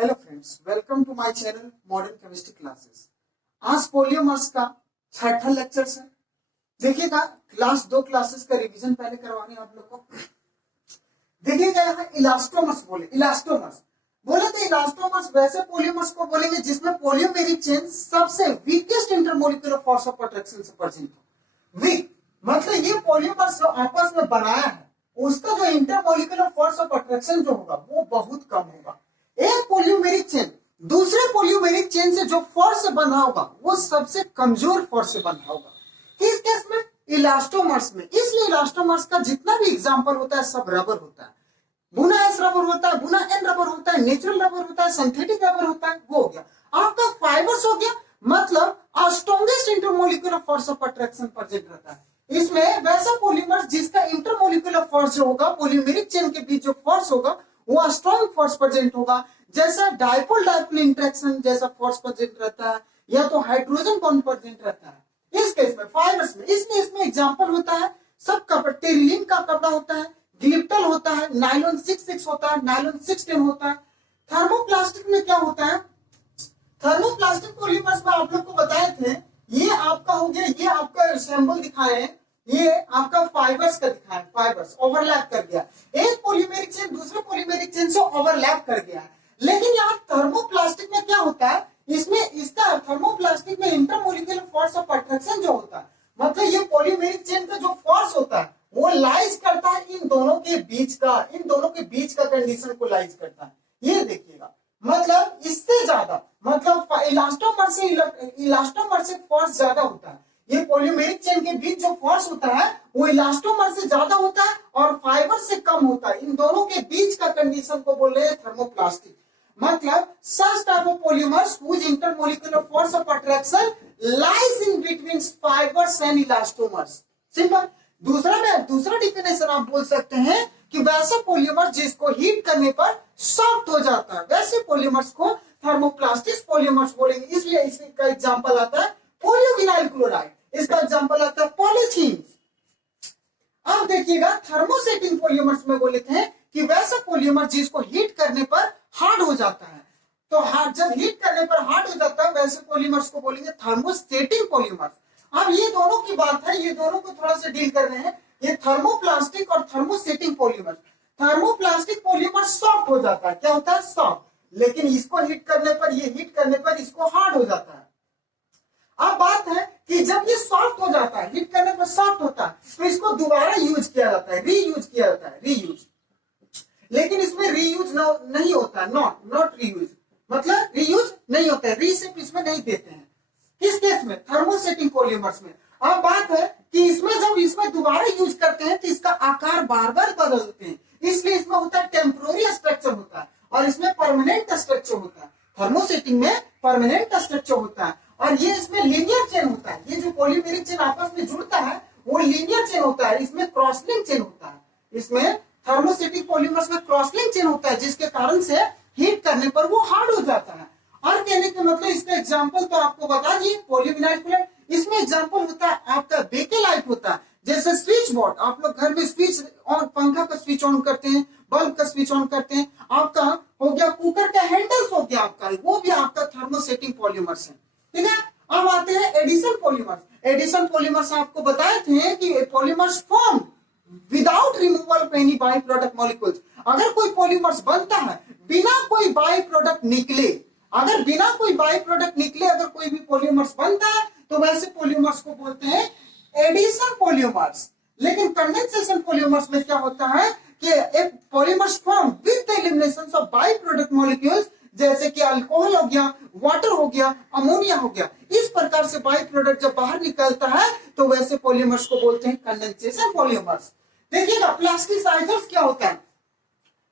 Hello friends, welcome to my channel modern chemistry classes. आज polymers का छठा lecture है। देखिएगा, क्लास 2 क्लासेस का रिवीजन पहले करवानी है आप लोग को। देखिएगा, यहाँ इलास्टोमर्स बोले तो इलास्टोमर्स वैसे पॉलिमर्स को बोलेंगे जिसमें पॉलियोमेरिक चेन सबसे weakest intermolecular force of attraction से प्रेजेंट हो। वीक मतलब ये पॉलिमर्स जो आपस में बनाया है उसका जो इंटरमोलिकुलर फोर्स ऑफ अट्रैक्शन जो होगा वो बहुत कम होगा। एक पॉलियोमेरिक चेन दूसरे पॉलियोमेरिक चेन से जो फोर्स से बना होगा वो सबसे कमजोर फोर्स से बना होगा। किस केस में? इलास्टोमर्स में। इसलिए इलास्टोमर्स का जितना भी एग्जांपल होता है सब रबर होता है। बुना एस रबर होता है, बुना एन रबर होता है, नेचुरल रबर होता है, सिंथेटिक रबर होता है। वो हो गया आपका फाइबर्स हो गया, मतलब strongest intermolecular force of attraction present रहता है। इसमें वैसा पॉलीमर जिसका इंटरमोलिकुलर फोर्स जो होगा, पॉलीमेरिक चेन के बीच जो फोर्स होगा वो स्ट्रॉन्ग फोर्स प्रेजेंट होगा। जैसा डाइपोल डाइपोल इंटरेक्शन जैसा फोर्स प्रेजेंट रहता है, या तो हाइड्रोजन बॉन्ड प्रेजेंट रहता है इस केस में फाइबर्स में। इसलिए इसमें एग्जांपल होता है सब कपड़ा, टेरिलिन का कपड़ा होता है, ग्लिप्टल होता है, नायलॉन 6 होता है, नायलॉन 610 होता है। थर्मोप्लास्टिक में क्या होता है? थर्मोप्लास्टिक पॉलीमर्स में आप लोग को बताए थे, ये आपका हो गया, ये आपका सैंपल दिखाए हैं, ये आपका फाइबर्स का दिखाया, फाइबर्स ओवरलैप कर गया, एक पॉलीमेरिक चेन दूसरे पॉलीमेरिक चेन से ओवरलैप कर गया। लेकिन यहाँ थर्मोप्लास्टिक में क्या होता है, इसमें इसका थर्मोप्लास्टिक में इंटरमोलिकुलर फोर्स ऑफ अट्रैक्शन जो होता है, मतलब ये पॉलीमेरिक चेन का जो फोर्स होता है वो लाइज करता है इन दोनों के बीच का कंडीशन को लाइज करता है। ये देखिएगा, मतलब इससे ज्यादा, मतलब इलास्टोमर से फोर्स ज्यादा होता है। ये पॉलीमेरिक चेन के बीच जो फोर्स होता है वो इलास्टोमर से ज्यादा होता है और फाइबर से कम होता है। इन दोनों के बीच का कंडीशन को बोल रहे हैं थर्मोप्लास्टिक। मतलब such type of polymers whose intermolecular force of attraction lies in between fibers and elastomers. Simple. दूसरा डिफिनेशन आप बोल सकते हैं कि वैसे पॉलीमर जिसको हीट करने पर सॉफ्ट हो जाता है, वैसे पॉलीमर्स को थर्मोप्लास्टिक पॉलीमर्स बोलेंगे। इसलिए इसका एग्जांपल आता है पोलियोविनाइल क्लोराइड, इसका एग्जांपल आता है पॉलीथीन। अब देखिएगा, थर्मोसेटिंग पॉलीमर्स में बोले थे कि वैसा पॉलीमर जिसको हीट करने पर हार्ड हो जाता है। तो जब हीट करने पर हार्ड हो जाता है वैसे पॉलीमर्स को बोलेंगे थर्मोसेटिंग पॉलीमर्स। अब ये दोनों की बात है, ये दोनों को थोड़ा सा डील कर रहे हैं, ये थर्मोप्लास्टिक और thermosetting polymer. Thermoplastic polymer soft हो जाता है, क्या होता है? सॉफ्ट। लेकिन इसको हीट करने पर इसको हार्ड हो जाता है। अब बात है कि जब ये सॉफ्ट हो जाता है, हीट करने पर सॉफ्ट होता है, तो इसको दोबारा यूज किया जाता है, रीयूज किया जाता है, रीयूज। लेकिन इसमें रीयूज नहीं होता, नॉट रीयूज, मतलब रीयूज नहीं होता है, रीसेप इसमें नहीं देते हैं। किस केस में? थर्मोसेटिंग पॉलीमर्स में। अब बात है कि इसमें जब इसमें दोबारा यूज करते हैं तो इसका आकार बार बार बदलते हैं, इसलिए इसमें होता है टेम्पोररी स्ट्रक्चर होता है और इसमें परमानेंट स्ट्रक्चर होता है। थर्मोसेटिंग में परमानेंट स्ट्रक्चर होता है और ये इसमें लीनियर चेन होता है। ये जो पॉलीमेरिक चेन आपस में जुड़ता है वो लीनियर चेन होता है, इसमें क्रॉसलिंक चेन होता है। इसमें थर्मोसेटिक पॉलीमर्स में क्रॉसलिंक चेन होता है जिसके कारण से हीट करने पर वो हार्ड हो जाता है। और कहने का मतलब इसका एग्जांपल तो आपको बता दिए, पोलियोविनाइल क्लोराइड। इसमें एग्जांपल होता है आपका बेकेलाइट होता है। जैसे स्विच बोर्ड, आप लोग घर में स्विच ऑन, पंखा का स्विच ऑन करते हैं, बल्ब का स्विच ऑन करते हैं, आपका हो गया कुकर का हैंडल्स हो गया आपका, वो भी आपका थर्मोसेटिंग पॉलीमर्स है। ठीक है। अब आते हैं एडिशन पॉलीमर्स। एडिशन पॉलीमर्स आपको बताए थे कि polymers form without removal of any by product molecules. अगर कोई पॉलीमर्स बनता है बिना कोई बाई प्रोडक्ट निकले, अगर बिना कोई बाई प्रोडक्ट निकले अगर कोई भी पॉलीमर्स बनता है तो वैसे पॉलीमर्स को बोलते हैं एडिशन पॉलीमर्स। लेकिन कंडेंसेशन पॉलीमर्स में क्या होता है कि एक polymers form with the elimination of by product molecules, जैसे कि अल्कोहल हो गया, वाटर हो गया, अमोनिया हो गया, इस प्रकार से बाई प्रोडक्ट जब बाहर निकलता है तो वैसे पॉलीमर्स को बोलते हैं कंडेंसेशन पॉलीमर्स। देखिएगा, प्लास्टिसाइजर्स क्या होता है?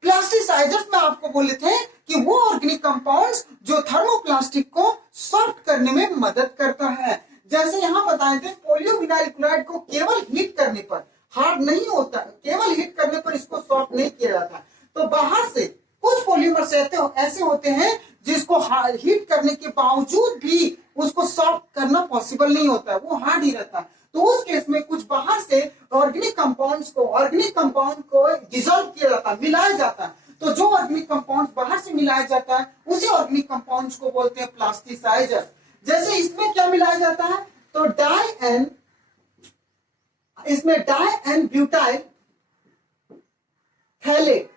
प्लास्टिसाइजर्स में आपको बोले थे कि वो ऑर्गेनिक कंपाउंड्स जो थर्मोप्लास्टिक को सॉफ्ट करने में मदद करता है। जैसे यहाँ बताए थे पोलियोविनाइल क्लोराइड को केवल हीट करने पर हार्ड नहीं होता, केवल हीट करने पर इसको सॉफ्ट नहीं किया जाता। तो बाहर से कुछ पॉलीमर्स ऐसे होते हैं जिसको हीट करने के बावजूद भी उसको सॉफ्ट करना पॉसिबल नहीं होता है, वो हार्ड ही रहता है। तो उस केस में कुछ बाहर से ऑर्गेनिक कंपाउंड को डिसॉल्व किया जाता है, मिलाया जाता है, तो जो ऑर्गेनिक कंपाउंड बाहर से मिलाया जाता है उसी ऑर्गेनिक कंपाउंड्स को बोलते हैं प्लास्टिसाइजर। जैसे इसमें क्या मिलाया जाता है, तो इसमें डाई एंड ब्यूटाइल थैलेट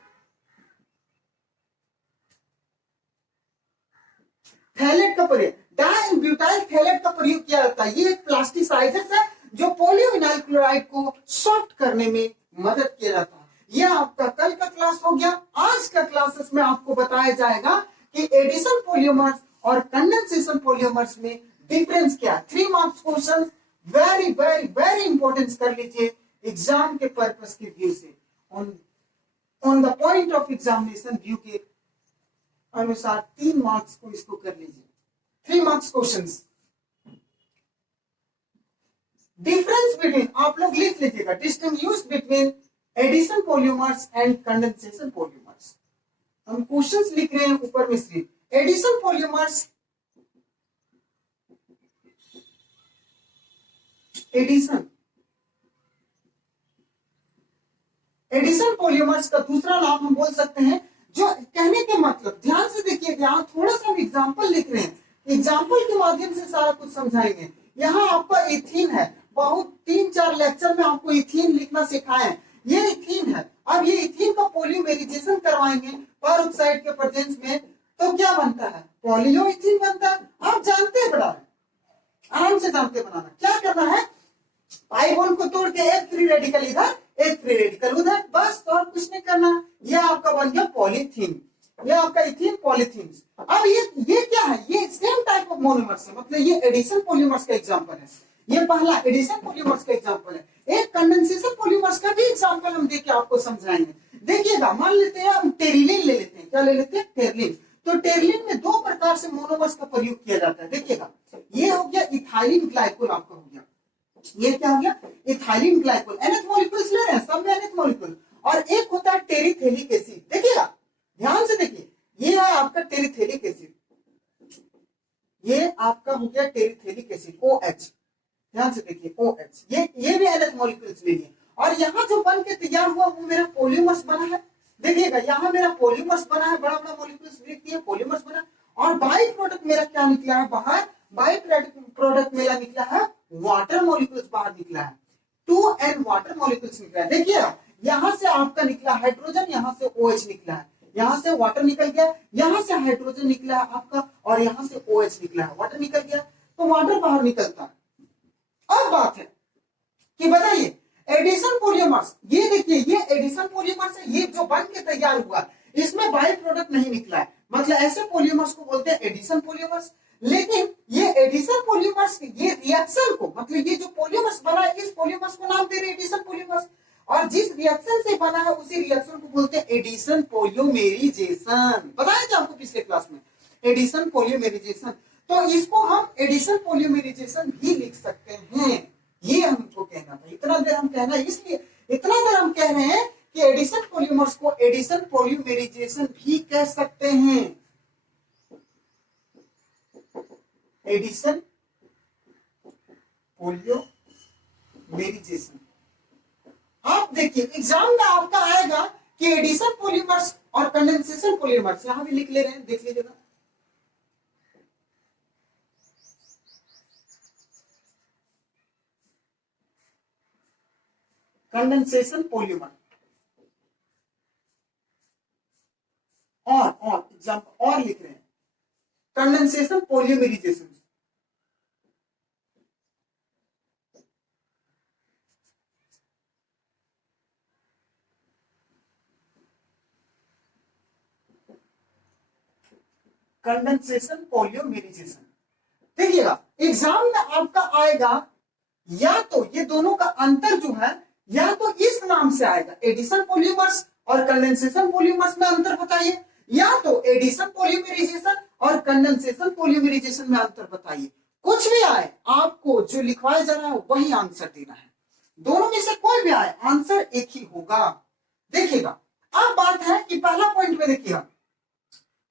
का प्रयोग, डाई एंड ब्यूटाइल थैलेट का प्रयोग किया जाता है। ये एक प्लास्टिसाइजर है जो पोलियोविनाइल क्लोराइड को सॉफ्ट करने में मदद किया जाता है। यह आपका कल का क्लास हो गया। आज का क्लासेस में आपको बताया जाएगा कि एडिशन पॉलिमर्स और कंडेंसेशन पॉलिमर्स में डिफरेंस क्या है। 3 marks question very very very important कर लीजिए एग्जाम के पर्पस के व्यू से, on the point of examination view के अनुसार 3 मार्क्स को इसको कर लीजिए। 3 मार्क्स क्वेश्चंस। डिफरेंस बिटवीन, आप लोग लिख लीजिएगा, distinguish between addition polymers and condensation polymers. हम क्वेश्चंस लिख रहे हैं ऊपर में सिर्फ एडिशन पॉलिमर्स, एडिशन पॉलिमर्स का दूसरा नाम हम बोल सकते हैं, जो कहने के मतलब, ध्यान से देखिए, यहाँ थोड़ा सा हम एग्जाम्पल लिख रहे हैं, एग्जाम्पल के माध्यम से सारा कुछ समझाएंगे। यहाँ आपका इथीन है, बहुत 3-4 लेक्चर में आपको इथीन लिखना सिखाएं। ये इथीन है, अब ये इथीन का पॉलीमेरिजेशन करवाएंगे पेरोक्साइड के प्रेजेंस में, तो क्या बनता है, पॉलियो इथीन बनता है। आप जानते हैं, बड़ा आराम से जानते बनाना। क्या करना है, पाई बॉन्ड को तोड़ के एक फ्री रेडिकल इधर एक फ्री रेडिकल उधर, बस और कुछ नहीं करना। ये आपका बन गया पॉलीथीन, ये आपका इथीन पॉलीथीन। अब ये क्या है, ये सेम टाइप ऑफ मोनोमर्स है, मतलब ये एडिशन पॉलीमर्स का एग्जांपल है। ये पहला एडिशन पॉलीमर्स का एग्जांपल है। एक कंडेंसेशन पॉलीमर्स का भी एग्जांपल हम देख के आपको समझाएंगे। देखिएगा, मान लेते हैं हम टेरिलिन ले लेते हैं। क्या ले लेते हैं, टेरिलिन। तो टेरिलिन में 2 प्रकार से मोनोमर्स का प्रयोग किया जाता है। देखिएगा, ये हो गया इथाइलिन ग्लाइकोल, आपका हो गया, ये क्या हो गया, इथाइलिन ग्लाइकोल। एनएच मॉलिक्यूल्स ले रहे हैं, सब में एनएच मॉलिक्यूल। और एक होता है टेरिथेलिक एसिड। देखिएगा, ध्यान से देखिए, ये है आपका टेरिथेलिक एसिड, ये आपका हो गया टेरिथेलिक एसिड OH। ध्यान से देखिए OH, ये भी एनएच मॉलिक्यूल्स ले लिए। और यहाँ जो बन के तैयार हुआ वो मेरा पॉलीमर्स बना है। देखिएगा, यहाँ मेरा पॉलीमर्स बना है, बड़ा बड़ा मॉलिक्यूल्स लिख दिए, पॉलीमर्स बना। और बाई प्रोडक्ट मेरा क्या निकला है बाहर, बाई प्रोडक्ट मेरा निकला है वाटर मॉलिक्यूल्स बाहर निकला है, 2N वाटर मॉलिक्यूल्स निकला है। देखिए, यहाँ से आपका निकला हाइड्रोजन, यहाँ से OH निकला है, यहाँ से वाटर निकल गया, यहाँ से हाइड्रोजन निकला है आपका, और यहाँ से OH निकला है, वाटर निकल गया, तो वाटर बाहर निकलता है। अब बात है कि बताइए एडिशन पॉलीमर्स, ये देखिए, ये एडिशन पॉलीमर्स है, ये जो बन के तैयार हुआ, इसमें बाई प्रोडक्ट नहीं निकला है, मतलब ऐसे पॉलीमर्स को बोलते हैं एडिशन पॉलीमर्स। लेकिन ये एडिशन पॉलीमर्स, ये रिएक्शन को, मतलब ये जो पॉलीमर्स बना है, इस पॉलीमर्स को नाम दे रहे हैं एडिशन पॉलीमर्स। और जिस रिएक्शन से बना है उसी रिएक्शन को बोलते हैं एडिशन पॉलीमेरिजेशन। बताया था आपको पिछले क्लास में, एडिशन पॉलीमेरिजेशन। तो इसको हम एडिशन पॉलीमेरिजेशन भी लिख सकते हैं, ये हमको कहना था। इतना देर हम कहना है, इसलिए इतना देर हम कह रहे हैं कि एडिशन पॉलीमर्स को एडिशन पॉलीमेरिजेशन भी कह सकते हैं, एडिशन पॉलीमेरिजेशन। आप देखिए एग्जाम में आपका आएगा कि एडिशन पॉलीमर्स और कंडेंसेशन पॉलीमर्स, यहां भी लिख ले रहे हैं, देख लीजिएगा। कंडेंसेशन पॉलीमर और एग्जांपल और लिख रहे हैं, कंडेंसेशन पॉलीमेरिजेशन। कंडेंसेशन पॉलीमेरिजेशन, देखिएगा एग्जाम में आपका आएगा, या तो ये दोनों का अंतर जो है, या तो इस नाम से आएगा एडिशन पॉलीमर्स और कंडेंसेशन पॉलीमर्स में अंतर बताइए, या तो एडिशन पॉलीमेरिजेशन और कंडेंसेशन पॉलीमेरिजेशन में अंतर बताइए। कुछ भी आए, आपको जो लिखवाया जा रहा है वही आंसर देना है। दोनों में से कोई भी आए, आंसर एक ही होगा। देखिएगा, अब बात है कि पहला पॉइंट में देखिएगा,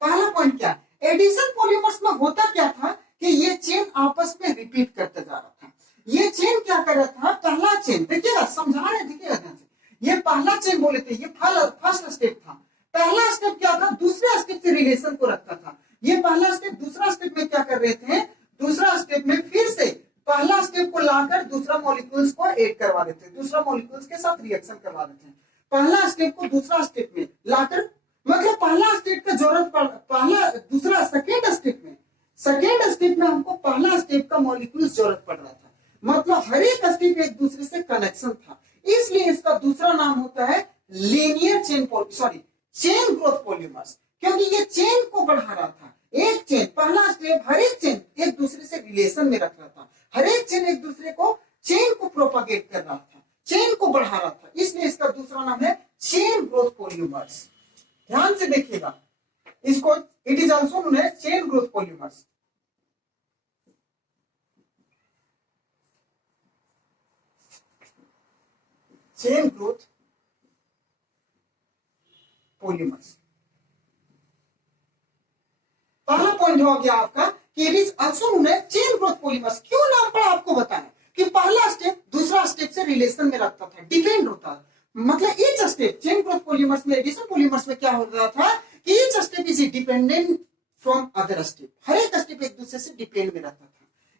पहला पॉइंट क्या है, एडिशन पॉलीमर्स में होता क्या था कि ये चेन आपस में रिपीट करता जा रहा था। ये चेन क्या कर रहा था, पहला चेन, देखिएगा समझा रहे, देखिएगा ध्यान से, ये पहला चेन बोले थे, ये फर्स्ट स्टेप था। पहला स्टेप क्या था, दूसरे स्टेप से रिलेशन को रखता था। ये पहला स्टेप, दूसरा स्टेप में क्या कर रहे थे, दूसरा स्टेप में फिर से पहला स्टेप को लाकर दूसरा मॉलिक्यूल्स को ऐड करवा देते हैं, दूसरा मॉलिक्यूल्स के साथ रिएक्शन करवा देते हैं। पहला स्टेप को दूसरा स्टेप में लाकर, मतलब पहला स्टेप का जरूरत पहला दूसरा सेकेंड स्टेप में हमको पहला स्टेप का मॉलिक्यूल्स जरूरत पड़ रहा था, मतलब हर एक स्टेप एक दूसरे से कनेक्शन था, इसलिए इसका दूसरा नाम होता है लीनियर चेन ग्रोथ पॉलीमर्स, क्योंकि ये चेन को बढ़ा रहा था। एक चेन, पहला स्टेप, हर एक चेन एक दूसरे से रिलेशन में रख रहा था, हर एक चेन एक दूसरे को चेन को प्रोपागेट कर रहा था, चेन को बढ़ा रहा था, इसलिए इसका दूसरा नाम है चेन ग्रोथ पॉलीमर्स। ध्यान से देखिएगा इसको, it is also known as chain growth polymers. Chain growth polymers, पहला पॉइंट हो गया आपका कि it is also known as chain growth polymers. क्यों नाम पड़ा आपको बताएं कि पहला स्टेप दूसरा स्टेप से रिलेशन में रखता था, डिपेंड होता, मतलब each step chain growth polymers में, एडिशन पॉलीमर्स में क्या हो रहा था कि each step is dependent from other step, हर एक स्टेप एक दूसरे से डिपेंड में रहता था,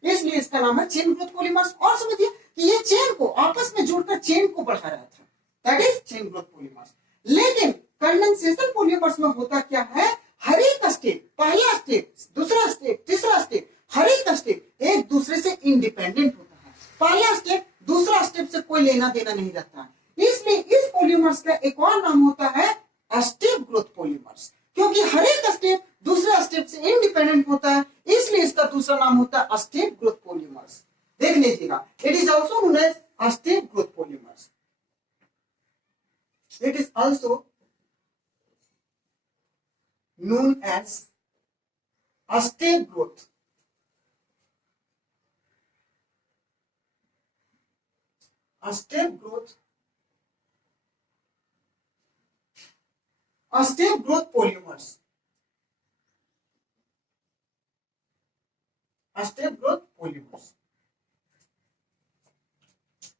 इसलिए इसका नाम है चेन ग्रोथ पॉलीमर्स। और समझिए कि ये चेन को आपस में जोड़कर चेन को बढ़ा रहा था, that is chain growth polymers. लेकिन कंडेंसेशन पॉलीमर्स में होता क्या है, हर एक स्टेप, पहला स्टेप, दूसरा स्टेप, तीसरा स्टेप, हर एक स्टेप एक दूसरे से इंडिपेंडेंट होता है, पहला स्टेप दूसरा स्टेप से कोई लेना देना नहीं रहता, इसलिए इस पॉलीमर्स का एक और नाम होता है स्टेप ग्रोथ पॉलीमर्स, क्योंकि हर एक स्टेप दूसरा स्टेप से इंडिपेंडेंट होता है, इसलिए इसका दूसरा नाम होता है स्टेप ग्रोथ पॉलीमर्स। देख लीजिएगा, it is also known as step growth polymers, it is also known as a step growth. A step growth polymers. A step growth polymers.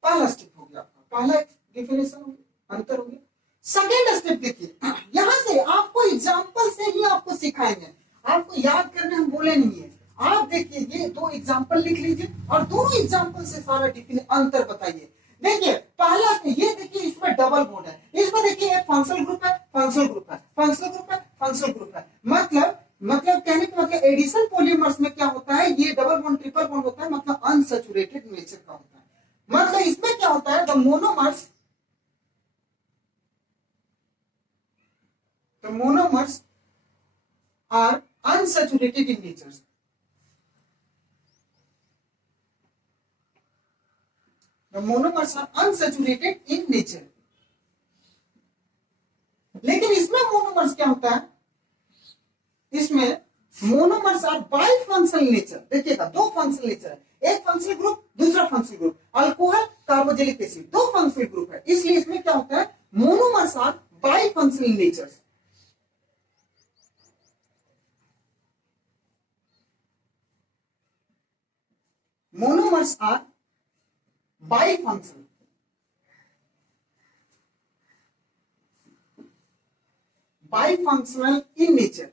पहला स्टेप हो गया आपका, पहला डिफिनेशन हो गया, अंतर हो गया। सेकेंड स्टेप देखिए, यहां से आपको एग्जांपल से ही आपको सिखाएंगे, आपको याद करने हम बोले नहीं है। आप देखिए ये दो एग्जांपल लिख लीजिए और दोनों एग्जांपल से सारा अंतर बताइए। देखिए पहला, ये देखिए इसमें डबल बॉन्ड है, इसमें देखिए एक फंक्शनल ग्रुप है, फंक्शनल ग्रुप है, फंक्शनल ग्रुप है, फंक्शनल ग्रुप है, मतलब कहने का मतलब एडिशन पॉलीमर्स में क्या होता है, ये डबल बॉन्ड ट्रिपल बॉन्ड होता है, मतलब अनसैचुरेटेड नेचर का होता है। मतलब इसमें क्या होता है, the monomers are unsaturated in nature. The monomers are unsaturated in nature. लेकिन इसमें मोनोमर्स क्या होता है, इसमें monomers are bifunctional nature. देखिएगा दो फंक्शनल नेचर है, एक फंक्शनल ग्रुप, दूसरा functional group, alcohol, carboxylic acid, दो फंक्शनल ग्रुप है, इसलिए इसमें क्या होता है, monomers are bifunctional nature. Monomers are bifunctional. Bifunctional in nature.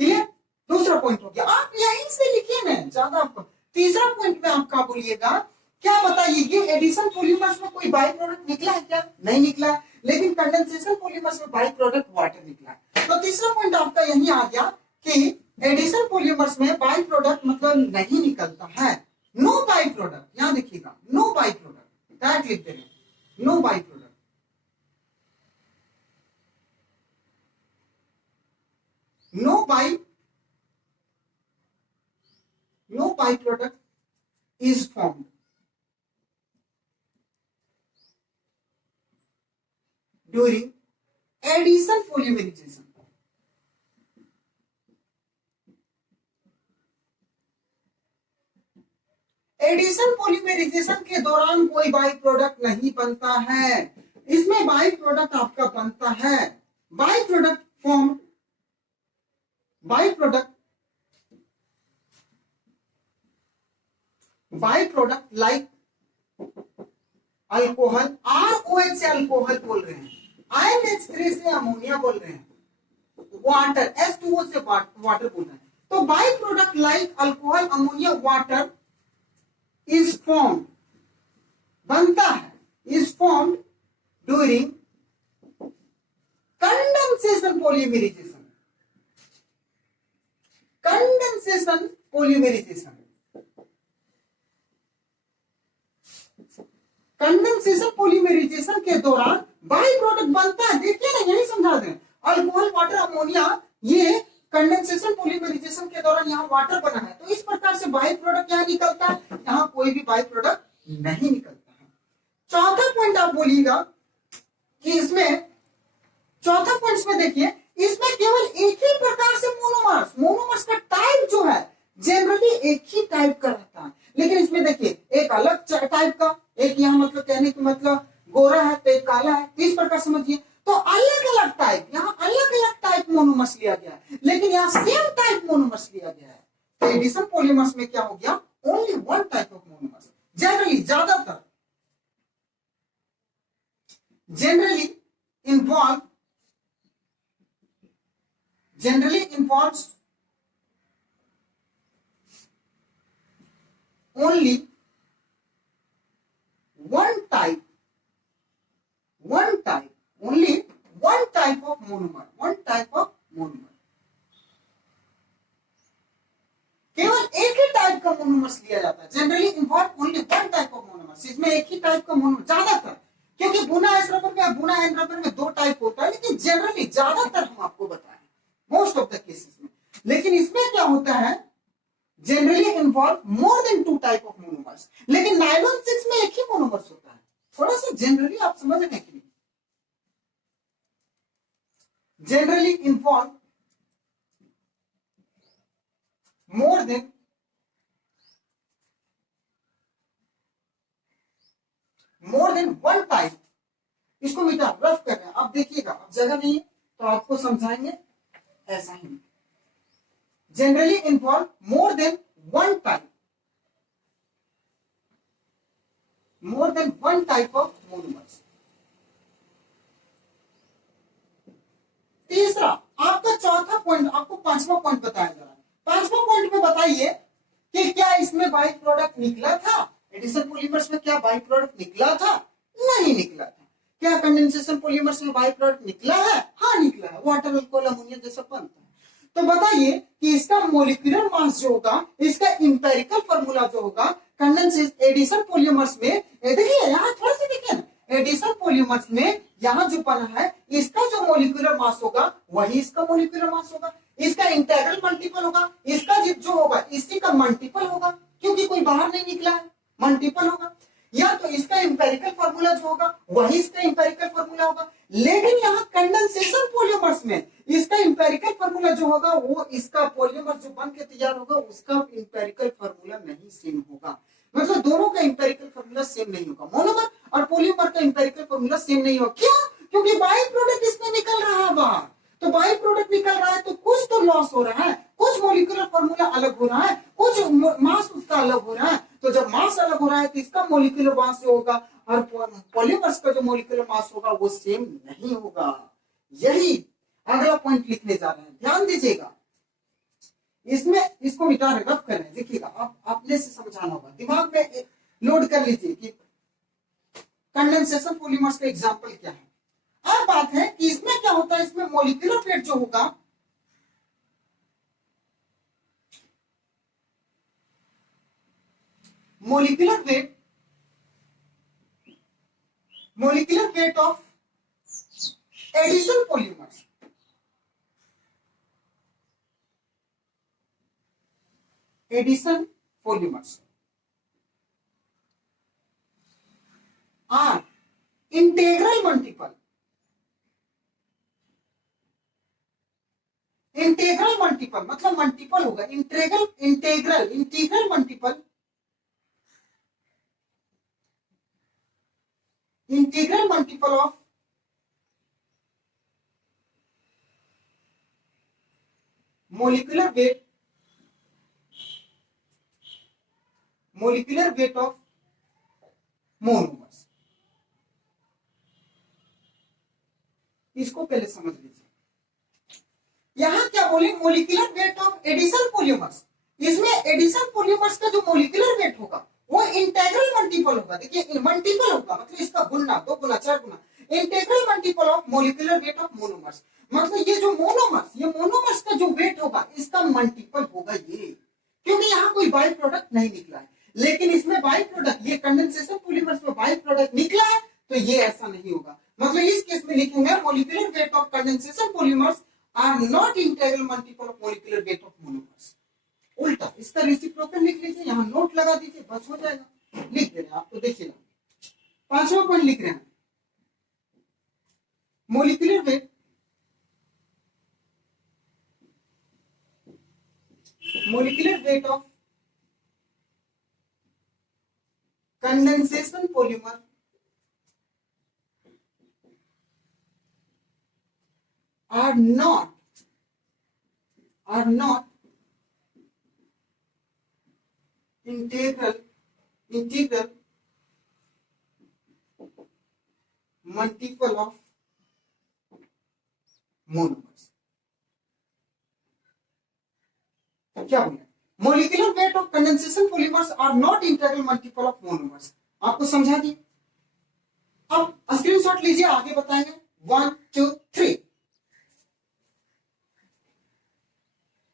Clear? दूसरा पॉइंट हो गया, आप यहीं से लिखिए ना, ज्यादा आपको। तीसरा पॉइंट में आप क्या बोलिएगा, क्या बताइए, ये एडिशन पॉलीमर्स में कोई बाई प्रोडक्ट निकला है क्या? नहीं निकला, लेकिन कंडेंसेशन पॉलीमर्स में बाई प्रोडक्ट वाटर निकला। तो तीसरा पॉइंट आपका यही आ गया कि एडिशन पॉलीमर्स में बाई प्रोडक्ट मतलब नहीं निकलता है, नो बाई प्रोडक्ट। यहां देखिएगा, नो बाई प्रोडक्ट, टैग लिख देंगे, no by product, no by product is formed during addition polymerization. Addition polymerization के दौरान कोई बाई प्रोडक्ट नहीं बनता है, इसमें बाई प्रोडक्ट आपका बनता है, by product form, by product like alcohol, ROH से अल्कोहल बोल रहे हैं, INH3 से अमोनिया बोल रहे हैं, वाटर H2O से वाटर बोल रहे हैं, तो byproduct like alcohol ammonia water is form, बनता है, is form during condensation polymerization, condensation polymerization, condensation polymerization के दौरान बाई प्रोडक्ट बनता है। देखिए ना, यही समझा दें, अल्कोहल वाटर अमोनिया, ये कंडेंसेशन पॉलीमरेजाइजेशन के दौरान यहाँ वाटर बना है, तो इस प्रकार से बाई प्रोडक्ट यहाँ निकलता है, यहाँ कोई भी बाई प्रोडक्ट नहीं निकलता है। चौथा पॉइंट आप बोलिएगा कि इसमें, चौथा पॉइंट में देखिए, इसमें केवल एक ही प्रकार से मोनोमर्स, मोनोमर्स का टाइप जो है जनरली एक ही टाइप का रहता है, लेकिन इसमें देखिए एक अलग टाइप का, एक यहाँ मतलब कहने की मतलब गोरा है तो एक काला है, इस प्रकार समझिए, तो अलग अलग टाइप, यहाँ अलग अलग टाइप मोनोमर्स लिया गया है, लेकिन यहाँ सेम टाइप मोनोमर्स लिया गया है। तो एडिशन पॉलीमर्स में क्या हो गया, only one type of monomers, generally ज्यादातर, generally involves only one type of monomer, केवल एक ही टाइप का मोनोमर्स लिया जाता है, generally involve only one type of monomers, इसमें एक ही टाइप का मोनोमर ज्यादातर, क्योंकि बुना एस रबर में बुना एन रबर में दो टाइप होता है, लेकिन जनरली ज्यादातर हम आपको बताएं मोस्ट ऑफ द केसेस में, लेकिन इसमें क्या होता है, generally involve more than two type of monomers, लेकिन नायलॉन 6 में एक ही मोनोमर्स होता है। थोड़ा सा जनरली आप समझ रहे हैं कि नहीं, generally involve more than one type, इसको मिटा रफ कर रहे हैं, अब देखिएगा, अब जगह नहीं है तो आपको समझाएंगे ऐसा ही, generally involve more than one type of monomers. तीसरा आपका चौथा पॉइंट, आपको पांचवा पॉइंट बताया जा रहा है, पांचवा पॉइंट में बताइए कि क्या इसमें बाई प्रोडक्ट निकला था, एडिशन पॉलीमर्स में क्या बाई प्रोडक्ट निकला था, नहीं निकला था। क्या कंडेंसेशन पॉलीमर्स में बाई प्रोडक्ट निकला है, हाँ निकला है, वाटर अल्कोहल अमोनिया जैसा बनता है। तो बताइए कि इसका मोलिकुलर मास जो होगा, इसका इंपेरिकल फार्मूला जो होगा कंडेंसेशन एडिशन पॉलीमर्स में, देखिए यहाँ थोड़ा सा देखिए ना, एडिशन पॉलीमर्स में यहाँ जो बना है, इसका जो मोलिकुलर मास होगा वही इसका मोलिकुलर मास होगा, इसका इंटेग्रल मल्टीपल होगा, इसका जो होगा इसी का मल्टीपल होगा, क्योंकि कोई बाहर नहीं निकला है, मल्टीपल होगा, या तो इसका इंपेरिकल फार्मूला जो होगा वही इसका इंपेरिकल फार्मूला होगा, लेकिन यहाँ कंडेंसेशन पॉलीमर्स में इसका इंपेरिकल फार्मूला जो होगा वो इसका पॉलीमर जो बन के तैयार होगा उसका इंपेरिकल फार्मूला नहीं सेम होगा, मतलब दोनों का इंपेरिकल फार्मूला सेम नहीं होगा, मोनोमर और पॉलीमर का इंपेरिकल फार्मूला सेम नहीं होगा। क्यों? क्योंकि बाई प्रोडक्ट इसमें निकल रहा है बाहर, तो बाई प्रोडक्ट निकल रहा है तो कुछ तो लॉस हो रहा है, कुछ मोलिकुलर फार्मूला अलग हो रहा है, कुछ मास उसका अलग हो रहा है, तो जब मास अलग हो रहा है तो इसका मोलिकुलर मास जो होगा और पॉलीमर्स का जो मोलिकुलर मास होगा वो सेम नहीं होगा। यही अगला पॉइंट लिखने जा रहे हैं, ध्यान दीजिएगा, इसमें इसको मिटा रहे, रफ कर रहे हैं, देखिएगा आप अपने से समझाना होगा, दिमाग में लोड कर लीजिए कि कंडेंसेशन पॉलीमर्स का एग्जांपल क्या है। अब बात है कि इसमें क्या होता है, इसमें मोलिकुलर वेट जो होगा, molecular weight of addition polymers, addition polymers are integral multiple, integral multiple मतलब मल्टीपल होगा, integral multiple, integral multiple of molecular weight of monomers. इसको पहले समझ लीजिए। यहां क्या बोले, molecular weight of addition polymers. इसमें एडिशन पॉलीमर्स का जो मोलिकुलर वेट होगा वो इंटेग्रल मल्टीपल होगा। देखिए मल्टीपल होगा मतलब इसका गुना, 2 गुना, 4 गुना, integral multiple of molecular weight of monomers. मतलब ये जो मोनोमर्स, ये मोनोमर्स का जो वेट होगा इसका मल्टीपल होगा ये, क्योंकि यहाँ कोई बाई प्रोडक्ट नहीं निकला है। लेकिन इसमें बाई प्रोडक्ट, ये कंडेंसेशन पॉलीमर्स में बाई प्रोडक्ट निकला है, तो ये ऐसा नहीं होगा। मतलब इस केस में लिखेंगे molecular weight of condensation polymers are not integral multiple of molecular weight of monomers. उल्टा इसका रेसिप्रोकल लिख लीजिए, यहाँ नोट लगा दीजिए, बस हो जाएगा। लिख दे रहे हैं आपको, देखिएगा 5वां पॉइंट लिख रहे हैं, molecular weight of condensation polymer are not integral multiple of monomers। क्या बोले, molecular weight of condensation polymers are not integral multiple of monomers. आपको समझा दिए। अब स्क्रीनशॉट लीजिए, आगे बताएंगे 1 2 3।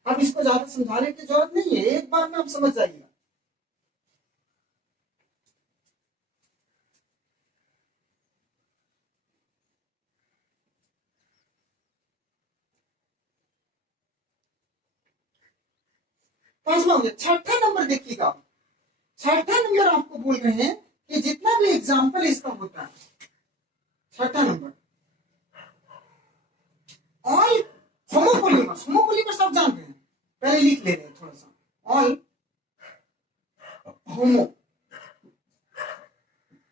अब इसको ज्यादा समझाने की जरूरत नहीं है, एक बार में आप समझ जाइएगा। पांचवा हो गया। छठा नंबर देखिएगा, छठा नंबर आपको बोल रहे हैं कि जितना भी एग्जाम्पल इसका होता है, छठा नंबर ऑल होमोपोलीमर्स। होमोपोलीमर्स आप जान रहे हैं, पहले लिख ले रहे हैं थोड़ा सा। ऑल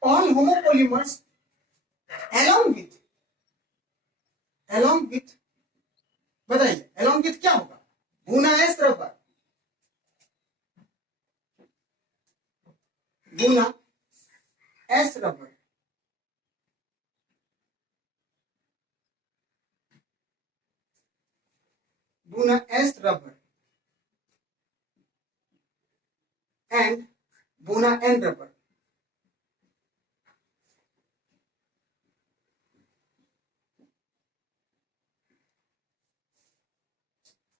होमोपोलीमर्स along with बताइए along with क्या होगा, गुना एस रबर, गुना एस रबर, गुना एस रबर एंड गुना N rubber.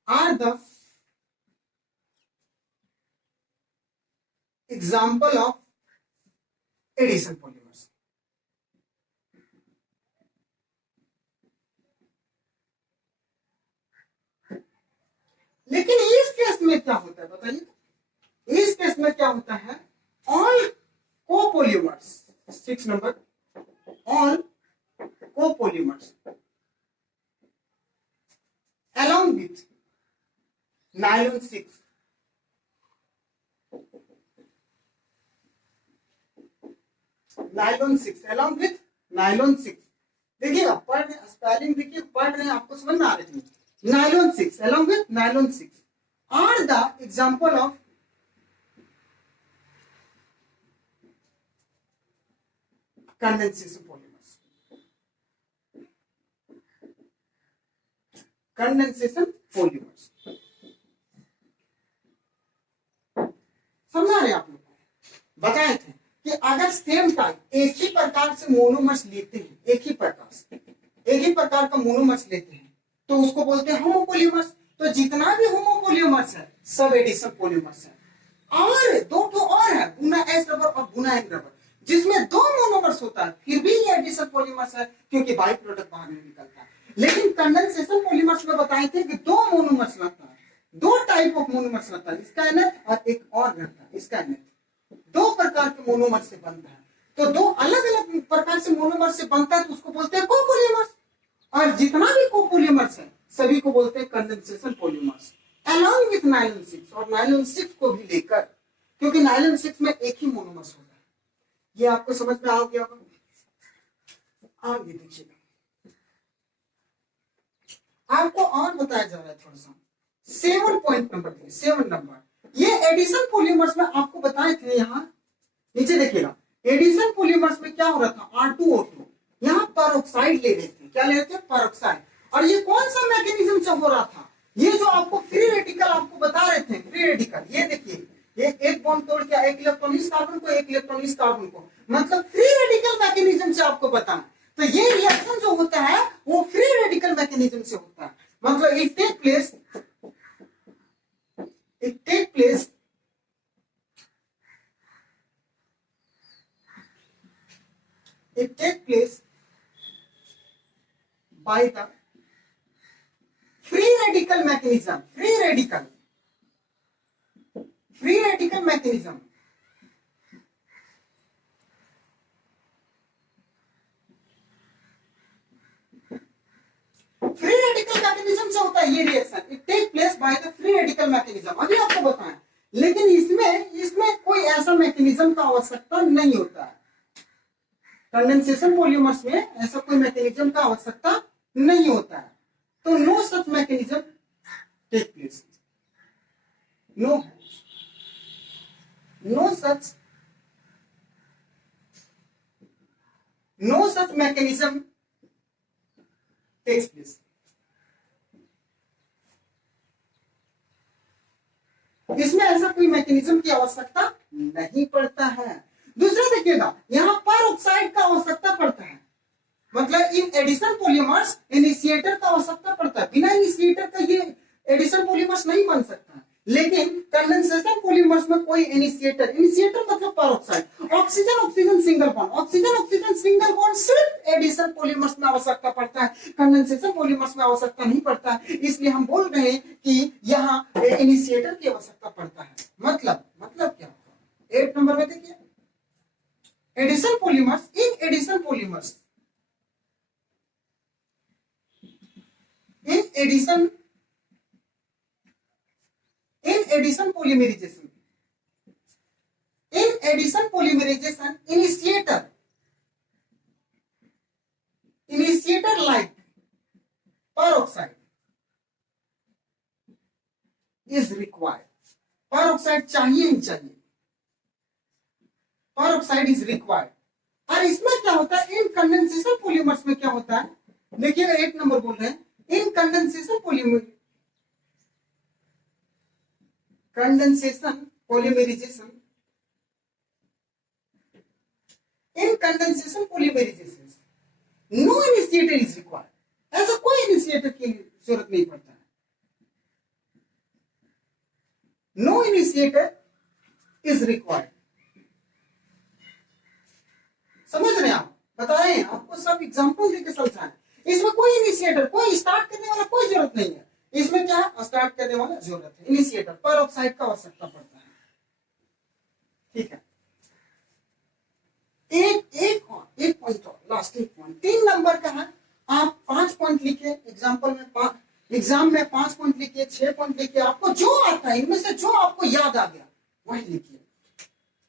Are the example of addition polymers। लेकिन इस केस में क्या होता है बताइए, इस केस में क्या होता है, all copolymers, 6 number, all copolymers along with nylon 6 along with nylon 6। देखिएगा पढ़ रहे, स्पेलिंग देखिए पढ़ रहे हैं, आपको समझ में आ रही है। nylon 6 along with nylon 6 are the example of condensation polymers। Condensation polymers समझा रहे आप लोग को, बताए थे कि अगर सेम टाइप एक ही प्रकार से मोनोमर्स लेते हैं, एक ही प्रकार का मोनोमर्स लेते हैं, तो उसको बोलते हैं होमोपोलीमर्स। तो जितना भी होमोपोलीमर्स है सब एडिशन पॉलीमर्स है। और दो तो और है, गुना एस रबर और गुना एन रबर, जिसमें 2 मोनोमर्स होता है, फिर भी ये एडिशन पॉलीमर्स है क्योंकि बाई प्रोडक्ट बाहर नहीं निकलता है। लेकिन कंडेंसेशन पॉलीमर्स में बताए थे कि 2 मोनोमर्स रहता है, 2 टाइप ऑफ मोनोमर्स रहता है, इसका एनएच और एक और रहता है इसका एनएच। 2 प्रकार के मोनोमर से बनता है, तो 2 अलग अलग प्रकार से मोनोमर से बनता है, तो उसको बोलते हैं कोपोलीमर्स। और जितना भी कोपोलीमर्स है सभी को बोलते हैं condensation polymers along with nylon 6, और नायलॉन 6 को भी लेकर, क्योंकि नायलॉन 6 में एक ही मोनोमर्स होता है। ये आपको समझ में आ गया होगा। आगे देखिएगा, आपको और बताया जा रहा है थोड़ा सा। 7 पॉइंट नंबर देखिए, 7 नंबर, ये एडिशन पॉलीमर्स में आपको बताए थे। यहाँ नीचे देखिएगा, एडिशन पॉलीमर्स में क्या हो रहा था, R2O2 यहाँ पेरोक्साइड ले रहे थे, क्या ले रहे थे? पेरोक्साइड। और ये कौन सा मैकेनिज्म से हो रहा था? ये जो आपको फ्री रेडिकल आपको बता रहे थे, फ्री रेडिकल, ये देखिए, एक बॉन्ड तोड़ के एक इलेक्ट्रॉन इस कार्बन को, एक इलेक्ट्रॉन इस कार्बन को, मतलब फ्री रेडिकल मैकेनिज्म से आपको बताना। तो ये रिएक्शन जो होता है वो फ्री रेडिकल मैकेनिज्म से होता है, मतलब it take place by the free radical mechanism, free radical mechanism. Free radical mechanism से होता है ये reaction, it take place by the free radical mechanism. अभी आपको बताएं, लेकिन इसमें कोई ऐसा मैकेनिज्म का आवश्यकता नहीं होता है। कंडेंसेशन पॉलीमर्स में ऐसा कोई मैकेनिज्म का आवश्यकता नहीं होता है। तो no such mechanism take place, no such mechanism takes place. इसमें ऐसा कोई मैकेनिज्म की आवश्यकता नहीं पड़ता है। दूसरा देखिएगा, यहाँ पर ऑक्साइड का आवश्यकता पड़ता है, मतलब इन एडिशन पॉलीमर्स इनिशिएटर का आवश्यकता पड़ता है। बिना इनिशिएटर का ये एडिशन पॉलीमर्स नहीं बन सकता है। लेकिन कंडेंसेशन पॉलीमर्स में कोई इनिशिएटर मतलब पर ऑक्साइड, ऑक्सीजन सिंगल बॉन्ड सिर्फ एडिशन पॉलीमर्स में आवश्यकता पड़ता है, कंडेंसेशन पॉलीमर्स में आवश्यकता नहीं पड़ता है। इसलिए हम बोल रहे हैं कि यहाँ इनिशिएटर की आवश्यकता पड़ता है। मतलब क्या होगा? 8 नंबर में देखिए, addition polymers, in addition polymerization initiator like peroxide is required. peroxide चाहिए ही चाहिए, peroxide is required। और इसमें क्या होता है, इन कंडेंसेशन पॉलीमर्स में क्या होता है, देखिएगा 8 नंबर बोल रहे हैं, in condensation polymerization no initiator is required. ऐसा कोई इनिशिएटर की जरूरत नहीं पड़ता है, नो इनिशिएटर इज रिक्वायर्ड। समझ रहे हैं आप? बता रहे हैं आपको, सब एग्जांपल देके समझाएं। इसमें कोई इनिशिएटर, कोई स्टार्ट करने वाला कोई जरूरत नहीं है। इसमें क्या स्टार्ट करने वाला जरूरत है, इनिशिएटर पर ऑक्साइड का आवश्यकता पड़ता है। ठीक है, एक पॉइंट और, लास्ट एक पॉइंट 3 नंबर का है। आप 5 पॉइंट लिखिए, एग्जाम में 5 पॉइंट लिखिए, 6 पॉइंट लिखिए, आपको जो आता है इनमें से जो आपको याद आ गया वही लिखिए।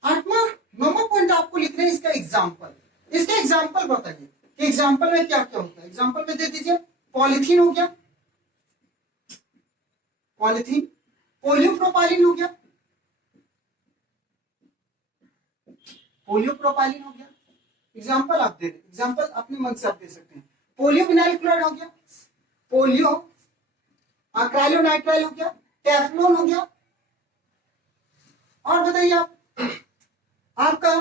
8वां 9वां पॉइंट आपको लिखना है इसका एग्जाम्पल। इसका एग्जाम्पल बताइए कि एग्जाम्पल में क्या क्या होता है। एग्जाम्पल में दे दीजिए, पॉलिथीन हो गया, पॉलिथीन, पोलियोप्रोपाइलिन हो गया, पोलियोप्रोपाइलिन हो गया। एग्जाम्पल आप दे, एग्जाम्पल अपने मन से आप दे सकते हैं। पोलियोविनाइल क्लोराइड हो गया, पोलियो अक्राइलोनाइट्राइल हो गया, टेफ्लॉन हो गया। और बताइए आप, आपका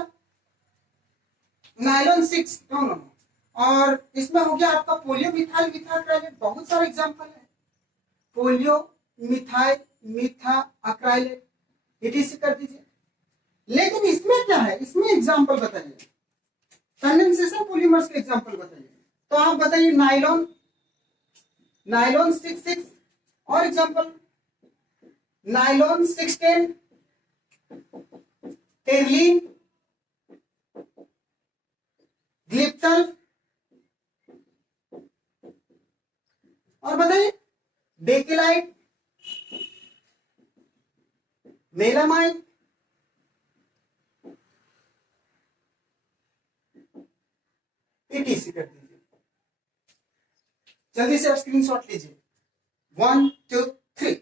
नायलॉन 6 नो, और इसमें हो गया आपका पोलियो मिथाइल मिथाक्राइलेट। बहुत सारे एग्जाम्पल है, पोलियो मिथाइल मिथा अक्राइलेट, इटीसी कर दीजिए। लेकिन इसमें क्या है, इसमें एग्जाम्पल बताइए, कंडेंसेशन पॉलीमर्स के एग्जाम्पल बताइए। तो आप बताइए, नायलॉन 6 और एग्जाम्पल, नायलॉन 610, टेरलिन, ग्लिप्टल, और बताइए बेकेलाइट, मेलामाइड, इटीसी कर दीजिए। जल्दी से आप स्क्रीनशॉट लीजिए, 1 2 3।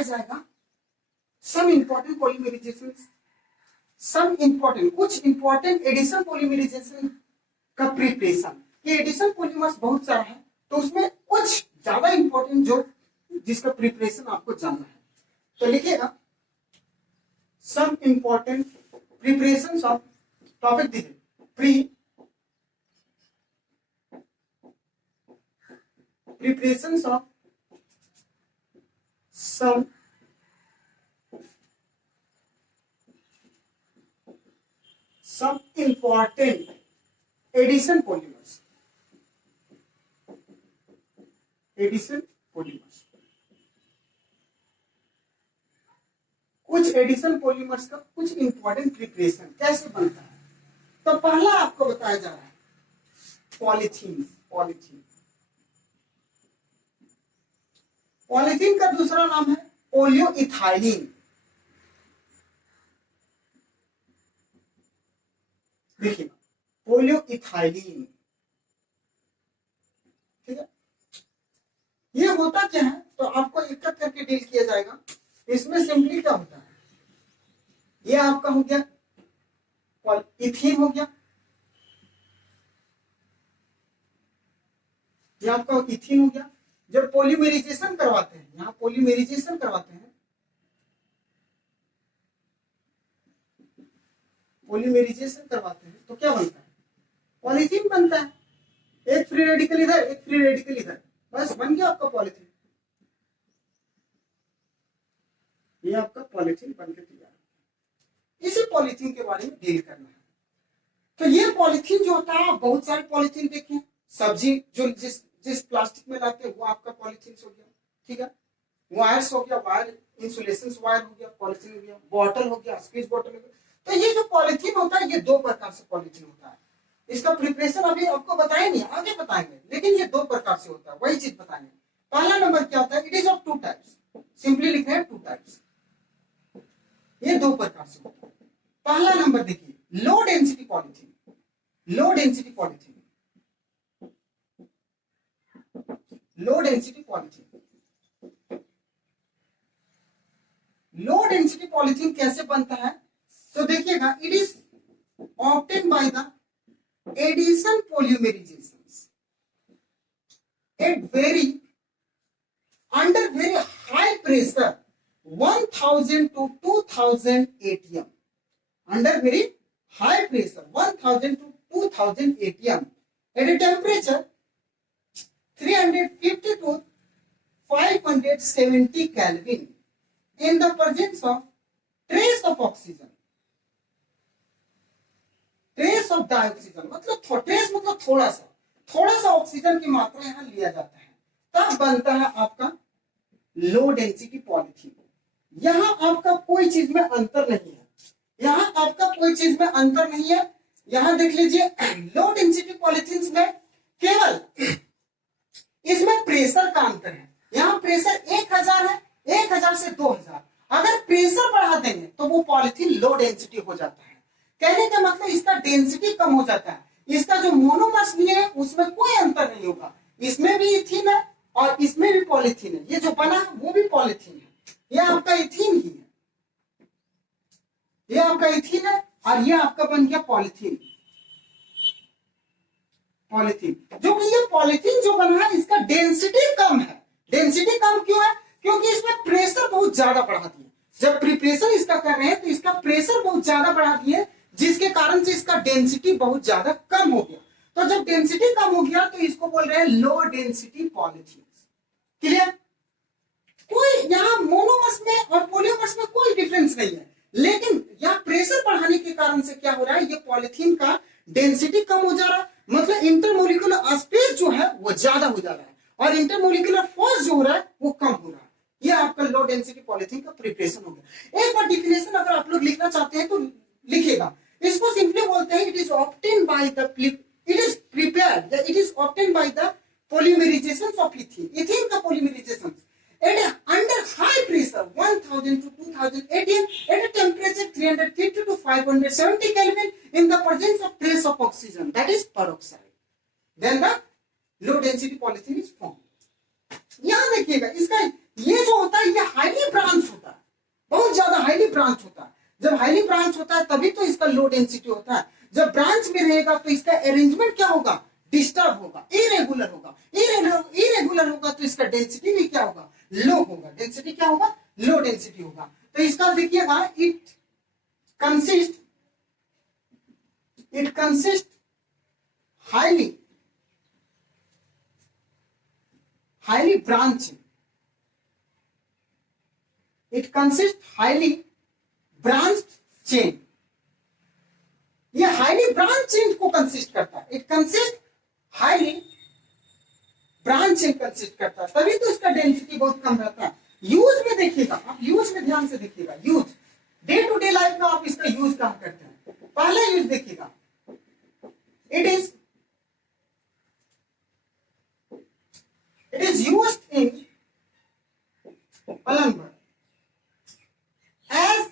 बताया जाएगा सम इंपॉर्टेंट पॉलीमराइजेशन, कुछ इंपॉर्टेंट एडिशन पॉलीमराइजेशन का प्रिपरेशन। ये एडिशन पॉलीमर्स बहुत सारा है, तो उसमें कुछ ज्यादा इंपॉर्टेंट जो जिसका प्रिपरेशन आपको जानना है, तो लिखिएगा some important preparation of, topic दीजिए preparation of some important addition polymers, कुछ एडिशन पॉलीमर्स का कुछ इंपॉर्टेंट प्रिपरेशन कैसे बनता है। तो पहला आपको बताया जा रहा है पॉलीथीन। पॉलीथीन का दूसरा नाम है पोलियोइथाइलिन। देखिए पोलियोइथाइलिन, ठीक है। ये होता क्या है, तो आपको एक एक करके डील किया जाएगा। इसमें सिंपली क्या होता है, ये आपका हो गया इथीन हो गया, ये आपका इथीन हो गया। जब पॉलीमराइजेशन करवाते हैं, यहां पॉलीमराइजेशन करवाते हैं, तो क्या बनता है, पॉलीथीन बनता है। एक फ्री रेडिकल इधर, एक फ्री रेडिकल इधर, बस बन गया आपका पॉलीथीन। ये आपका पॉलीथीन बनके तैयार। इसी पॉलीथीन के बारे में डील करना है। तो ये पॉलीथीन जो होता है, आप बहुत सारे पॉलीथीन देखें, सब्जी जो जिस प्लास्टिक में लाते हैं वो आपका पॉलीथीन हो गया, ठीक है। वायर्स हो गया, वायर इंसुलेशन वायर हो गया, पॉलीथीन हो गया, बॉटल हो गया, स्क्वीज बॉटल हो गया। तो ये जो पॉलीथीन होता है, ये दो प्रकार से पॉलीथीन होता है। इसका प्रिपरेशन अभी आपको बताया नहीं, आगे बताएंगे, लेकिन ये दो प्रकार से होता है, वही चीज बताएंगे। पहला नंबर क्या होता है, it is of two types, simply लिखे हैं टू टाइप्स। ये दो प्रकार से होता है। पहला नंबर देखिए, low density polythene. Low density polythene कैसे बनता है, तो देखिएगा, it is obtain by the addition polymerizations at under very high pressure 1000 to 2000 atm, under very high pressure 1000 to 2000 atm at a temperature 350 to 570 Kelvin in the presence of trace of oxygen, trace of dioxygen, मतलब trace मतलब थोड़ा सा oxygen की मात्रा यहां लिया जाता है, तब बनता है आपका लो डेंसिटी पॉलीथीन। यहां आपका कोई चीज में अंतर नहीं है, यहां देख लीजिए, लो डेंसिटी पॉलीथीन में केवल इसमें प्रेशर का अंतर है। यहां प्रेशर 1000 है, 1000 से 2000। अगर प्रेशर बढ़ा देंगे तो वो पॉलीथीन लो डेंसिटी हो जाता है। कहने का मतलब इसका डेंसिटी कम हो जाता है। इसका जो मोनोमर्स भी है उसमें कोई अंतर नहीं होगा, इसमें भी इथीन है और इसमें भी पॉलीथीन है। ये जो बना है वो भी पॉलीथीन है, ये आपका इथीन ही है, ये आपका इथीन है और ये आपका बन गया पॉलीथीन। जो कि ये पॉलीथीन जो बना है इसका डेंसिटी कम है। डेंसिटी कम क्यों है, क्योंकि इसमें प्रेशर बहुत ज्यादा बढ़ा दिए। जब प्रिपरेशन इसका कर रहे हैं तो इसका प्रेशर बहुत ज्यादा बढ़ा दिए, जिसके कारण से इसका डेंसिटी बहुत ज्यादा कम हो गया। तो जब डेंसिटी कम हो गया तो इसको बोल रहे हैं लो डेंसिटी पॉलीथीन। क्लियर? कोई यहाँ मोनोमर्स में और पॉलीमर्स में कोई डिफरेंस नहीं है, लेकिन यहाँ प्रेशर बढ़ाने के कारण से क्या हो रहा है, ये पॉलीथीन का डेंसिटी कम हो जा रहा है, मतलब इंटरमोलिकुलर स्पेस जो है वो ज्यादा हो जा रहा है और इंटरमोलिकुलर फोर्स जो हो रहा है वो कम हो रहा है। ये आपका लो डेंसिटी पॉलीथीन का प्रिपरेशन हो गया। एक बार डिफिनेशन अगर आप लोग लिखना चाहते हैं तो लिखिएगा, इसको सिंपली बोलते हैं, it is obtained by the polymerization of ethene का polymerization under high pressure 1000 to 2000 atm at a temperature 350 to 570 Kelvin in the presence of trace of oxygen, that is peroxide, then the low density polythene is formed। यहां देखिएगा, इसका ये जो होता है ये highly branch highly branch होता है तभी तो इसका लो डेंसिटी होता है। जब ब्रांच में रहेगा तो इसका अरेंजमेंट क्या होगा, डिस्टर्ब होगा, इरेगुलर होगा। इरेगुलर होगा तो इसका डेंसिटी भी क्या होगा, लो होगा। डेंसिटी क्या होगा, लो डेंसिटी होगा। तो इसका देखिएगा, it consist highly branching. It consists highly branched chain. ये हाईली ब्रांच चेन को कंसिस्ट करता है। It consist highly branch chain consist करता है, तभी तो इसका डेंसिटी बहुत कम रहता है। यूज में देखिएगा, आप यूज में ध्यान से देखिएगा। Use day to day life में आप इसका यूज कहां करते हैं। पहला यूज देखिएगा, it is used in plumber as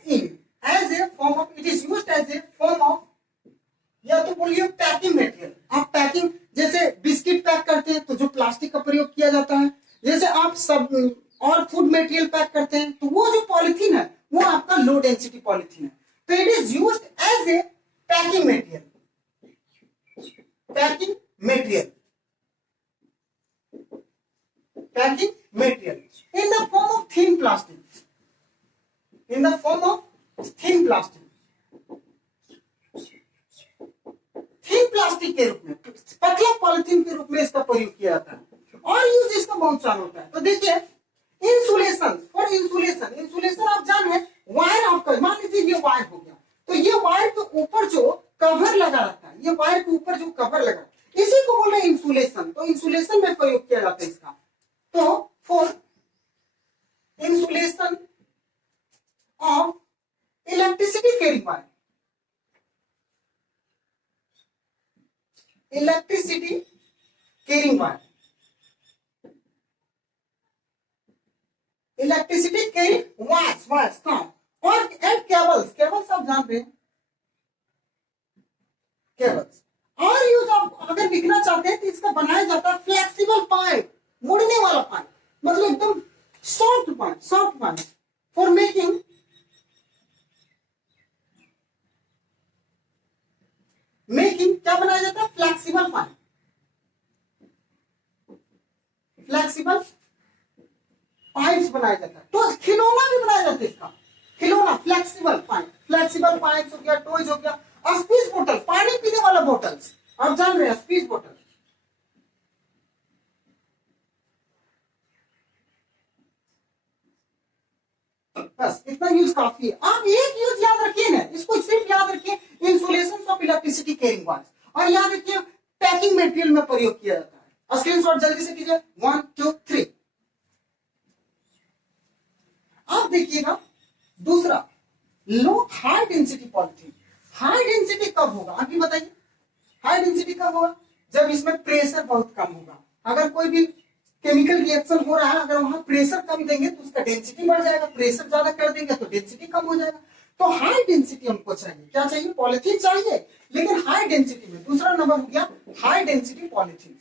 a form of, it is used as a form of, या तो बोलिए पैकिंग मटेरियल। आप पैकिंग, जैसे बिस्किट पैक करते हैं तो जो प्लास्टिक का प्रयोग किया जाता है, जैसे आप सब और फूड मटेरियल पैक करते हैं तो वो जो पॉलिथीन है वो आपका लो डेंसिटी पॉलिथीन है। तो it is used as a packing material. Packing material in the form of thin plastic. Thin plastic के रूप में, पतला पॉलिथीन के रूप में इसका प्रयोग किया जाता है। और यूज इसका बहुत सारा होता है। तो देखिए, इंसुलेशन आप जान रहे, वायर आपका, मान लीजिए ये वायर हो गया, तो ये वायर के ऊपर जो कवर लगा रहता है, ये वायर के ऊपर जो कवर लगा, इसी को बोल रहे हैं इंसुलेशन। तो इंसुलेशन में प्रयोग किया जाता है इसका। तो for insulation of electricity carrying wire, wires का, और केबल्स आप जानते हैं, केबल्स। और यूज आप अगर लिखना चाहते हैं तो इसका बनाया जाता है फ्लेक्सिबल पाइप, मुड़ने वाला पाइप, मतलब एकदम सॉफ्ट पाइप फॉर मेकिंग क्या बनाया जाता है, फ्लेक्सिबल पाइप्स बनाया जाता है। तो खिलौना भी बनाया जाता है इसका, खिलौना फ्लेक्सिबल पाइप्स हो गया, टॉयज हो गया, स्पीच बोतल, पानी पीने वाला बोतल्स, आप जान रहे हैं स्पीच बोतल। बस इतना यूज काफी है। आप एक यूज याद रखिए ना, इसको सिर्फ याद रखिए, insulation of electricity carrying wires, और याद रखिए पैकिंग मटेरियल में प्रयोग किया जाता है। स्क्रीनशॉट जल्दी से कीजिए, 1 2 3। आप देखिएगा दूसरा, low high density polythene. High density कब होगा, आप भी बताइए। हाई डेंसिटी कब होगा, जब इसमें प्रेशर बहुत कम होगा। अगर कोई भी केमिकल रिएक्शन हो रहा है, अगर वहां प्रेशर कम देंगे तो उसका डेंसिटी बढ़ जाएगा, प्रेशर ज्यादा कर देंगे तो डेंसिटी कम हो जाएगा। तो हाई डेंसिटी हमको चाहिए, क्या चाहिए, पॉलिथीन चाहिए, लेकिन हाई डेंसिटी में। दूसरा नंबर हो गया high density polythene.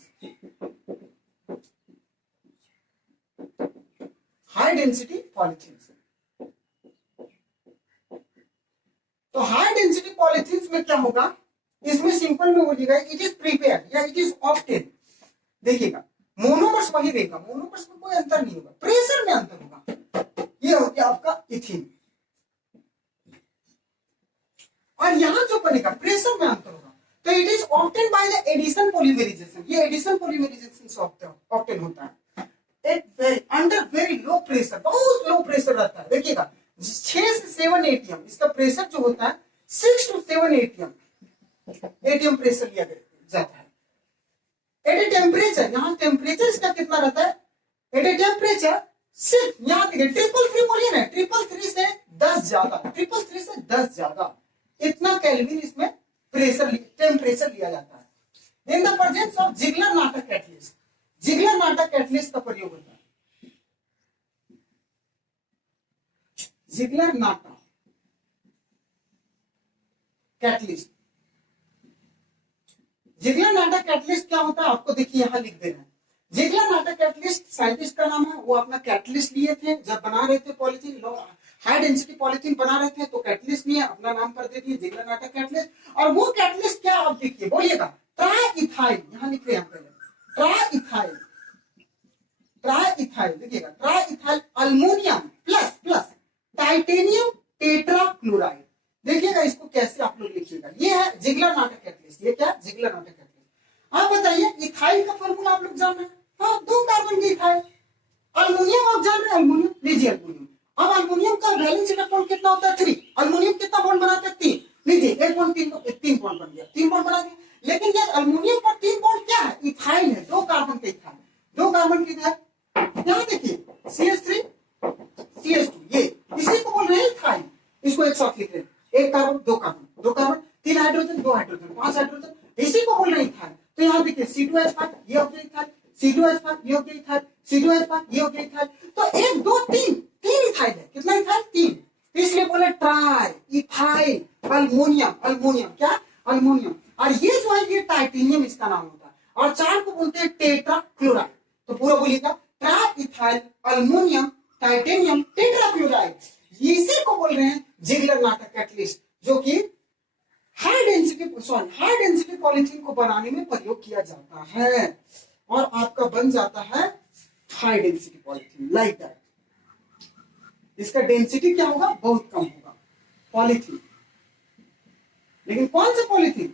High density polythene, तो हाई डेंसिटी पॉलिथीन में क्या होगा, इसमें सिंपल में बोलिएगा इट इज प्रिपेयर्ड या इट इज ऑब्टेन। देखिएगा मोनोमर्स वही रहेगा, मोनोमर्स में कोई अंतर नहीं होगा, प्रेशर में अंतर होगा। ये हो गया आपका इथीन, और यहां जो बनेगा प्रेशर में अंतर होगा। तो it is obtain by the addition polymerization. ये एडिशन पॉलीमराइजेशन से ऑब्टेन होता है अंडर वेरी लो प्रेशर, बहुत लो प्रेशर रहता है। देखिएगा 6 से 7 एटीएम इसका प्रेशर जो होता है, 6 to 7 एटीएम प्रेशर लिया जाता है। एट ए टेम्परेचर, यहाँ टेम्परेचर इसका कितना रहता है, एट ए टेम्परेचर सिर्फ यहाँ देखिए 333 बोलिए ना, 333 से 10 ज्यादा, 333 से 10 ज्यादा, इतना केल्विन इसमें प्रेशर टेम्परेचर लिया जाता है। In the presence of Ziggler NATA catalyst, Ziggler NATA catalyst का प्रयोग होता है। जिगलर नाटा कैटलिस्ट, जिगलर नाटा कैटलिस्ट क्या होता है आपको देखिए यहां लिख देना है। जिगलर नाटा कैटलिस्ट साइंटिस्ट का नाम है, वो अपना कैटलिस्ट लिए थे जब बना रहे थे पॉलिथीन, हाई डेंसिटी पॉलिथीन बना रहे थे तो कैटलिस्ट नहीं है, अपना नाम कर दे दिए जिगलर नाटक कैटलिस्ट। और वो कैटलिस्ट क्या आप देखिए, बोलिएगा ट्राइइथाइल, यहां लिख रहे हैं पहले ट्राइइथाइल, ट्राइइथाइल देखिएगा triethyl aluminium plus plus titanium tetrachloride. देखिएगा इसको कैसे आप लोग लिखिएगा, ये है जिगलर नाटक कैटलिस्ट, ये क्या जिगलर नाटक कैटलिस्ट। आप बताइए इथाइल का फॉर्मूला आप लोग जान रहे हैं, हाँ 2 कार्बन के इथाइल। अल्मोनियम आप जान रहे हैं, अल्मोनियम लीजिए अल्मोनियम। अब अल्मोनियम का वैलेंस इलेक्ट्रॉन कितना होता है 3, अल्मोनियम कितना बॉन्ड बनाता है 3, लीजिए 1 बॉन्ड 3 बॉन्ड बन गया, 3 बॉन्ड बना दिया। लेकिन यार अल्मोनियम पर 3 बॉन्ड क्या है, इथाइल है, 2 कार्बन के इथाइल, 2 कार्बन के इथाइल। यहां देखिए CH3 CH2, ये इसी को बोल रहे हैं इथाइल, इसको एक साथ लिख रहे हैं, 1 carbon 2 carbon 2 carbon 3 hydrogen 2 hydrogen 5 hydrogen, इसी को बोल रहे हैं इथाइल। तो यहां देखिए C2H5 ये हो गया इथाइल, C2H5 ये हो गया इथाइल, C2H5 ये हो गया इथाइल। तो 1 2 3 इथाइल है, कितना इथाइल 3, इसलिए बोले ट्राई इथाइल अल्मोनियम, अल्मोनियम क्या अल्मोनियम। और ये जो है ये टाइटेनियम इसका नाम होता है, और 4 को बोलते हैं टेट्राक्लोराइड। तो पूरा बोलिएगा try ethyl aluminium titanium tetrachloride, इसी को बोल रहे हैं जिगलर नाटक कैटलिस्ट, जो कि हाई डेंसिटी पॉलिथीन को बनाने में प्रयोग किया जाता है और आपका बन जाता है high density polythene like that. इसका डेंसिटी क्या होगा, बहुत कम होगा पॉलिथीन, लेकिन कौन सा पॉलिथीन,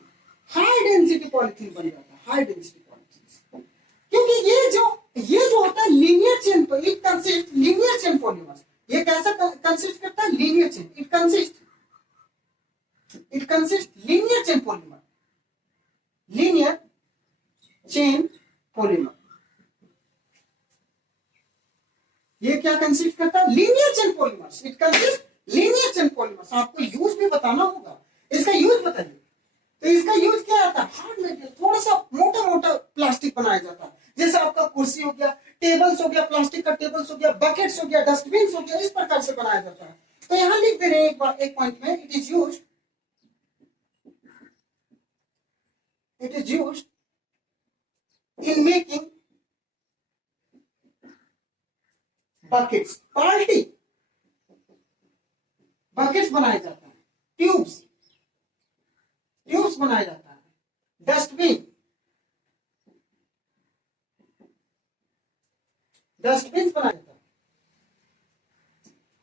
हाई डेंसिटी पॉलिथीन बन जाता है, हाई डेंसिटी पॉलिथीन। क्योंकि ये जो होता है linear chain, it consist linear chain polymers. ये कैसा कंसिस्ट करता है, linear chain, it consist linear chain polymer, linear chain polymer. ये क्या कंसिस्ट करता है, linear chain polymers, it consist linear chain polymers. आपको यूज भी बताना होगा, इसका यूज बताइए। तो इसका यूज क्या आता है, हार्ड मटेरियल, थोड़ा सा मोटा मोटा प्लास्टिक बनाया जाता है, जैसे आपका कुर्सी हो गया, टेबल्स हो गया, प्लास्टिक का टेबल्स हो गया, बकेट्स हो गया, डस्टबिन हो गया, इस प्रकार से बनाया जाता है। तो यहां लिख दे रहे हैं एक पॉइंट में, it is used in making buckets, बाल्टी, बकेट्स बनाया जाता है, ट्यूब्स बनाया जाता है, डस्टबिन बनाया जाता है,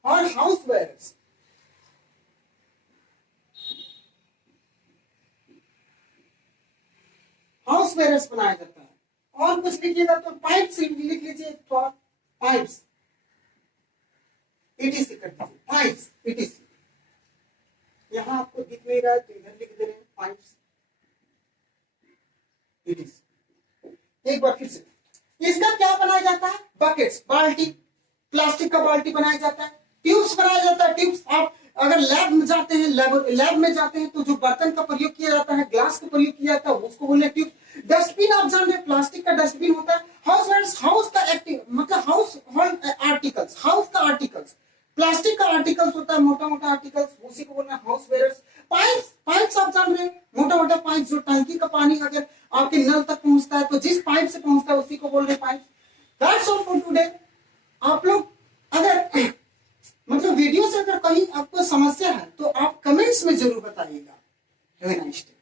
और हाउसवेयर्स, बनाया जाता है। और कुछ लिखिएगा तो पाइप्स लिख लीजिए, पाइप्स ETC कर दीजिए, पाइप्स ETC। यहां आपको दिख नहीं रहा है तो इधर लिख दे रहे हैं पाइप्स ETC। एक बार फिर से, इसका क्या बनाया जाता है, बकेट्स, बाल्टी, प्लास्टिक का बाल्टी बनाया जाता है, ट्यूब्स बनाया जाता है। ट्यूब्स आप अगर लैब में जाते हैं, लैब में जाते हैं तो जो बर्तन का प्रयोग किया जाता है, ग्लास का प्रयोग किया जाता है, उसको बोलते हैं ट्यूब। डस्टबिन आप जान रहे हैं, प्लास्टिक का डस्टबिन होता है। हाउस का एक्टिव मतलब हाउस का आर्टिकल्स, प्लास्टिक का आर्टिकल्स होता है, मोटा मोटा आर्टिकल्स, उसी को बोलना है हाउसवेयर्स। पाइप्स आप जान रहे हैं, मोटा मोटा पाइप, जो टंकी का पानी अगर आपके नल तक पहुंचता है तो जिस पाइप से पहुंचता है उसी को बोल रहे हैं pipe. That's all for today. आप लोग अगर मतलब वीडियो से अगर कहीं आपको समस्या है तो आप कमेंट्स में जरूर बताइएगा। Have a nice day.